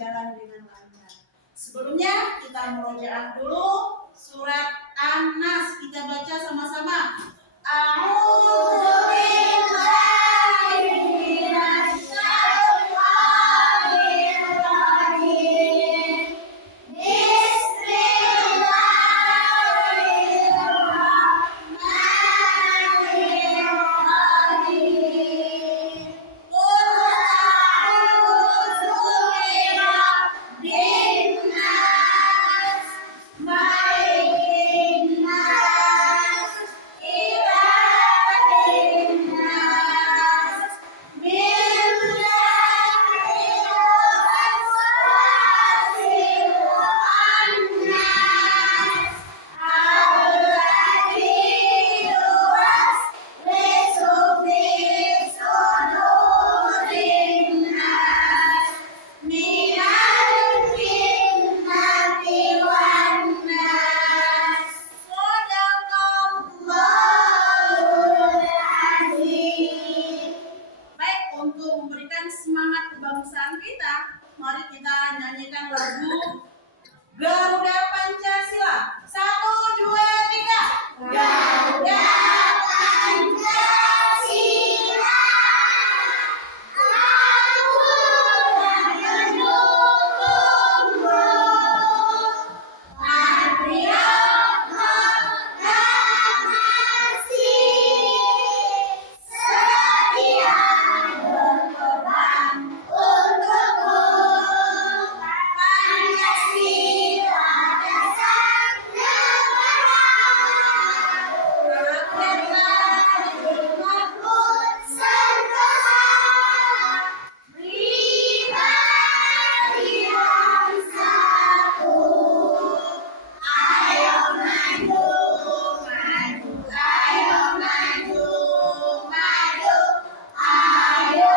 berjalan dengan lancar. Sebelumnya kita murojaah dulu surat An-Nas. Kita baca sama-sama. Mari kita nyanyikan lagu Garuda Pancasila. 1, 2, 3. Garuda Pancasila, aku mendukungmu. Patriot proklamasi, setia berkorban untukmu. Pancasila dasar negara, rakyatlah makmur sentosa, pribadi yang satu. Ayo maju, maju, ayo maju, maju, ayo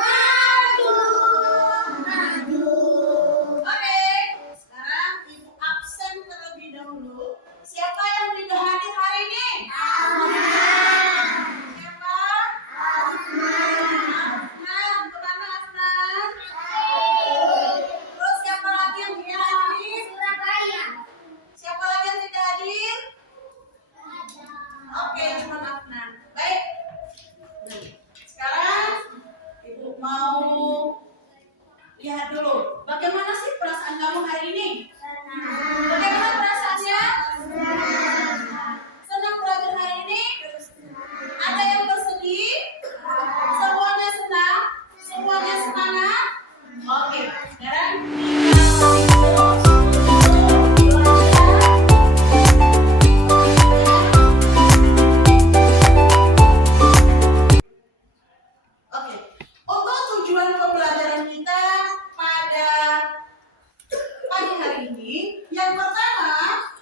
maju, maju. Oke, sekarang ibu absen terlebih dahulu. Siapa yang tidak hadir hari ini? Siapa? Afnan. Kemana Afnan? Terus siapa lagi yang tidak hadir? Surabaya. Siapa lagi yang tidak hadir? Oke, cuma Afnan. Baik. Sekarang ibu mau lihat dulu. Bagaimana sih perasaan kamu hari ini? Bagaimana perasaannya? Senang belajar hari ini? Ada yang bersedih? Semuanya senang? Semuanya semangat? Oke, sekarang Oke, untuk tujuan pembelajaran kita pada pagi hari ini, yang pertama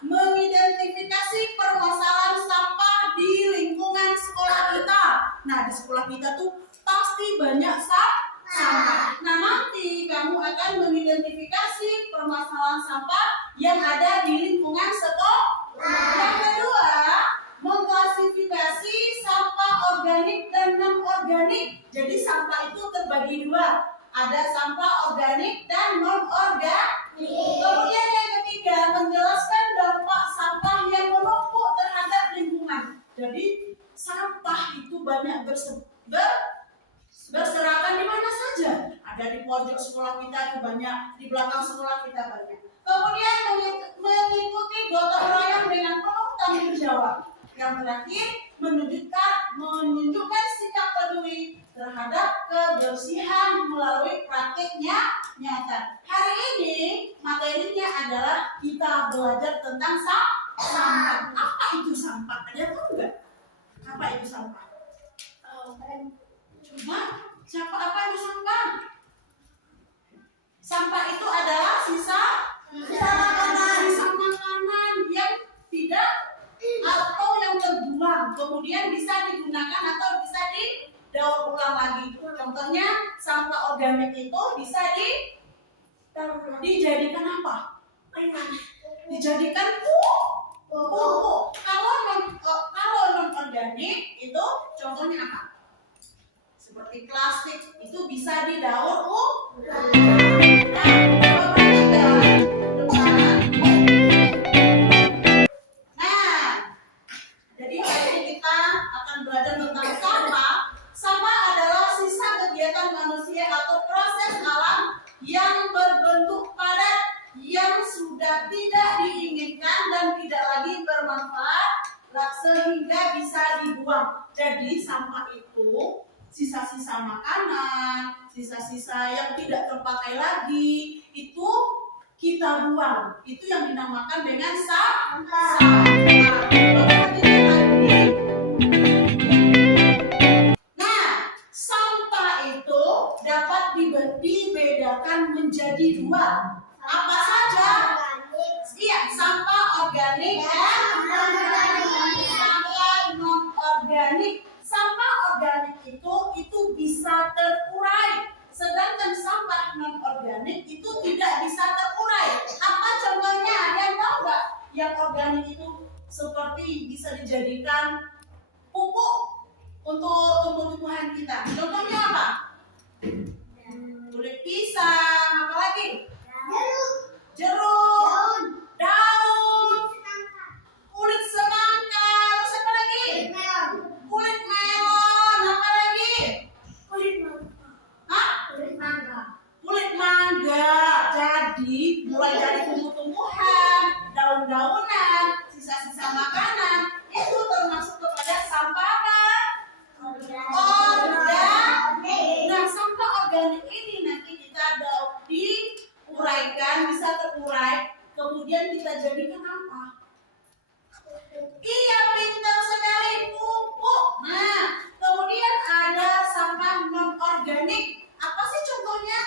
mengidentifikasi permasalahan sampah di lingkungan sekolah kita. Nah, di sekolah kita tuh pasti banyak sampah. Nah, nanti kamu akan mengidentifikasi permasalahan sampah yang ada di lingkungan sekolah. Yang kedua, mengklasifikasi sampah organik dan non-organik. Jadi sampah itu terbagi dua. Ada sampah organik dan non-organik. Kemudian yang ketiga, menjelaskan dampak sampah yang menumpuk terhadap lingkungan. Jadi sampah itu banyak berserakan di mana saja. Ada di pojok sekolah kita itu banyak, di belakang sekolah kita banyak. Kemudian mengikuti gotong royong dengan penuh tanggung jawab. Yang terakhir, menunjukkan sikap peduli terhadap kebersihan melalui praktiknya nyata. Hari ini materinya adalah kita belajar tentang sampah. Apa itu sampah? Ada yang tahu nggak? Apa itu sampah? Coba, siapa apa itu sampah? Sampah itu adalah sisa makanan yang tidak atau yang terbuang, kemudian bisa digunakan atau bisa didaur ulang lagi. Contohnya sampah organik itu bisa dijadikan apa? Dijadikan pupuk. Kalau non organik itu contohnya apa? Seperti plastik itu bisa didaur ulang. sehingga bisa dibuang. Jadi sampah itu sisa-sisa makanan, sisa-sisa yang tidak terpakai lagi, itu kita buang. Itu yang dinamakan dengan sampah. Nah, sampah itu dapat dibedakan menjadi dua. Apa saja? Iya, sampah organik dan sampah non organik. Sampah organik itu bisa terurai, sedangkan sampah non organik itu tidak bisa terurai. Apa contohnya? Ada yang tahu nggak? Yang organik itu seperti bisa dijadikan pupuk untuk tumbuh-tumbuhan kita. Contohnya apa? Kulit pisang, apa lagi? Jeruk, daun, kulit semangka, terus apa lagi? Kulit melon, apa lagi? Kulit mangga. Jadi mulai dari tumbuh-tumbuhan, daun-daunan, sisa-sisa makanan, itu termasuk kepada sampah apa? Organik. Nah, sampah organik ini nanti kita diuraikan, bisa terurai, kemudian kita jadikan apa? Iya, pintar sekali, pupuk. Nah, kemudian ada sampah non organik. Apa sih contohnya?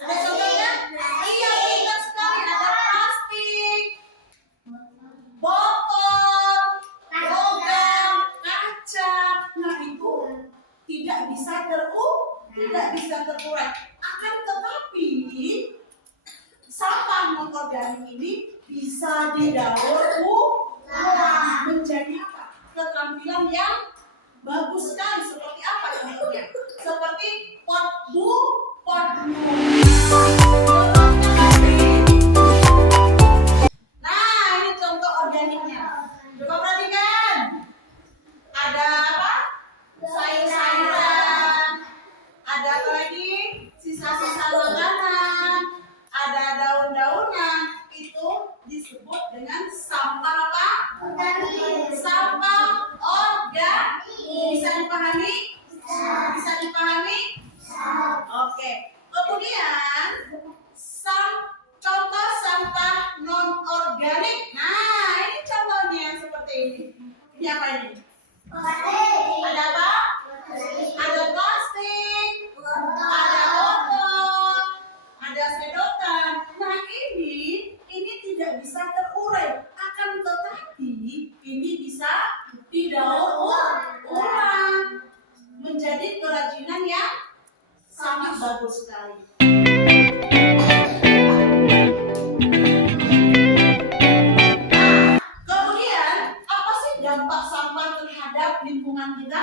Ada contohnya? Iya, pintar sekali. Ada plastik, botol, logam, kaca. Nah, itu tidak bisa terurai. Akan tetapi sampah non organik ini bisa didaur ulang menjadi apa? Keterampilan yang bagus sekali. Seperti apa contohnya? Seperti pot bunga. Nah, ini contoh organiknya. Coba perhatikan. Ada apa? Sayur-sayuran. Ada apa lagi? Sisa-sisa makanan. Ada daun-daunan. Itu disebut dengan sampah apa? Sampah organik. Bisa dipahami? Bisa dipahami? Oke. Kemudian contoh sampah non organik. Nah, ini contohnya seperti ini. Ini apa ini? Ada apa? Ada plastik, ada botol, ada sedotan. Nah, ini tidak bisa terurai. Akan tetapi ini bisa didaur ulang menjadi kerajinan yang sangat bagus sekali. Kemudian, apa sih dampak sampah terhadap lingkungan kita?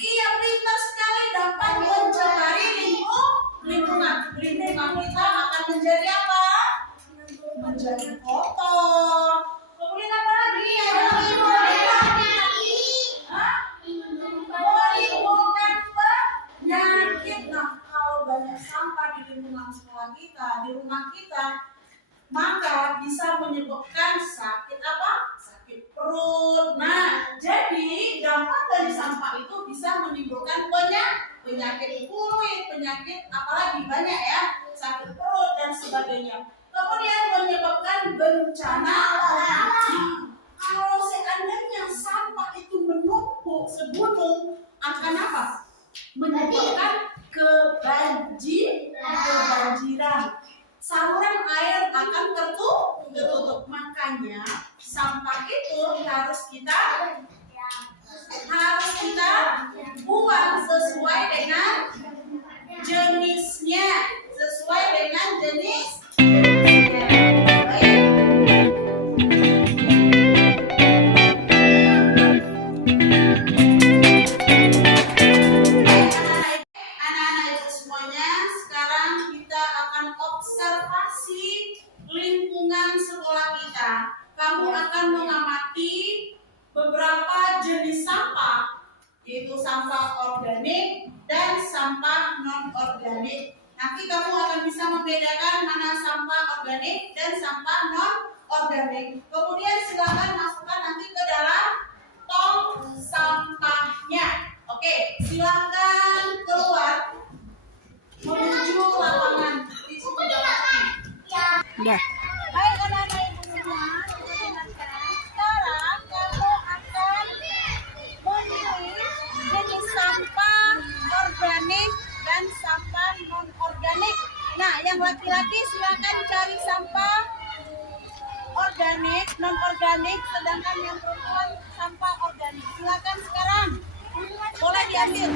Iya, pintar sekali. Dampak mencemari lingkungan. Lingkungan kita akan menjadi apa? Menjadi kotor. Kemudian apa lagi? Menimbulkan penyakit. Nah, kalau banyak sampah di lingkungan sekolah kita, di rumah kita, maka bisa menyebabkan sakit apa? Sakit perut. Nah, jadi dampak dari sampah itu bisa menimbulkan penyakit kulit, penyakit apalagi banyak ya, sakit perut dan sebagainya. Kemudian menyebabkan bencana alam. Kalau seandainya sampah itu menumpuk segunung, akan apa? Menyebabkan kebanjiran. Saluran air akan tertutup. Makanya sampah itu harus kita buang sesuai dengan jenisnya. Anak-anak itu semuanya, sekarang kita akan observasi lingkungan sekolah kita. Kamu akan mengamati beberapa jenis sampah, yaitu sampah organik dan sampah non-organik. Nanti kamu akan bisa membedakan mana sampah organik dan sampah organik. Kemudian silakan masukkan nanti ke dalam tong sampahnya. Oke, silakan keluar menuju lapangan. Di situ Udah. Baik anak-anak ibu semua, sekarang kamu akan memilih jenis sampah organik dan sampah non organik. Nah, yang laki-laki silakan cari sampah organik, non organik, sedangkan yang perempuan sampah organik. Silakan sekarang, boleh diambil.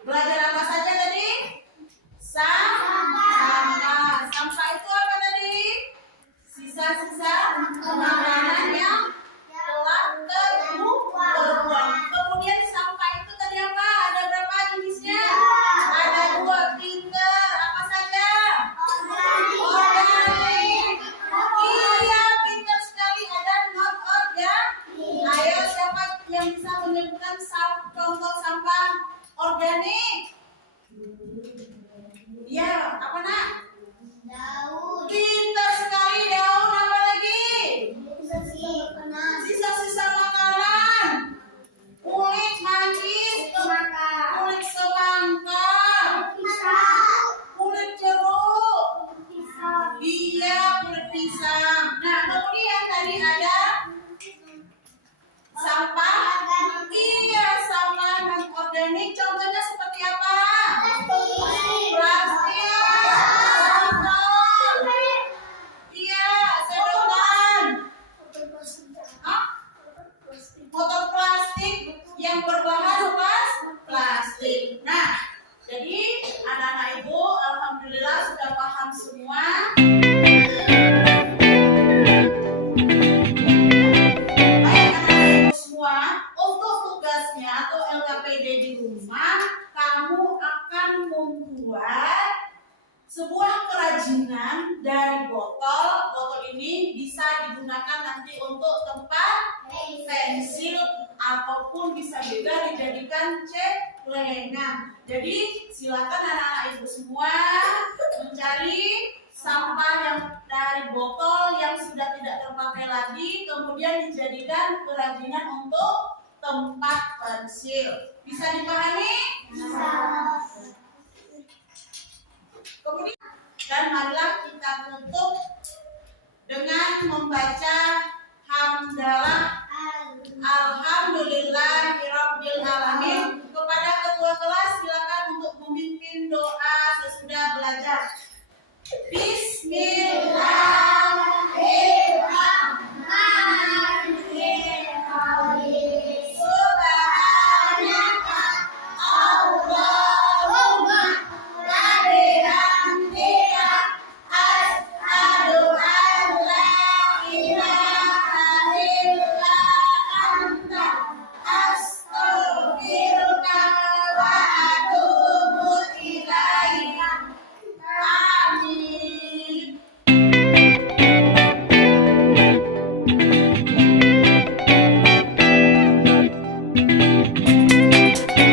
Belajar apa saja tadi? pisang. Nah, kemudian tadi ada sampah. Iya, sampah non organik. Contohnya seperti apa? Plastik, botol. Iya, sedotan. Hah? Botol plastik yang berbahan plastik. Nah, jadi anak-anak ibu, alhamdulillah sudah paham semua. Baik anak-anak ibu semua, untuk tugasnya atau LKPD di rumah, kamu akan membuat sebuah kerajinan dari botol. Botol ini bisa digunakan nanti untuk tempat pensil ataupun bisa juga dijadikan celengan. Jadi silakan anak-anak ibu semua mencari sampah yang dari botol yang sudah tidak terpakai lagi, kemudian dijadikan kerajinan untuk tempat pensil. Bisa dipahami? Bisa. Kemudian dan marilah kita tutup dengan membaca hamdalah alhamdulillahirabbil alamin. Kepada ketua kelas silakan untuk memimpin doa.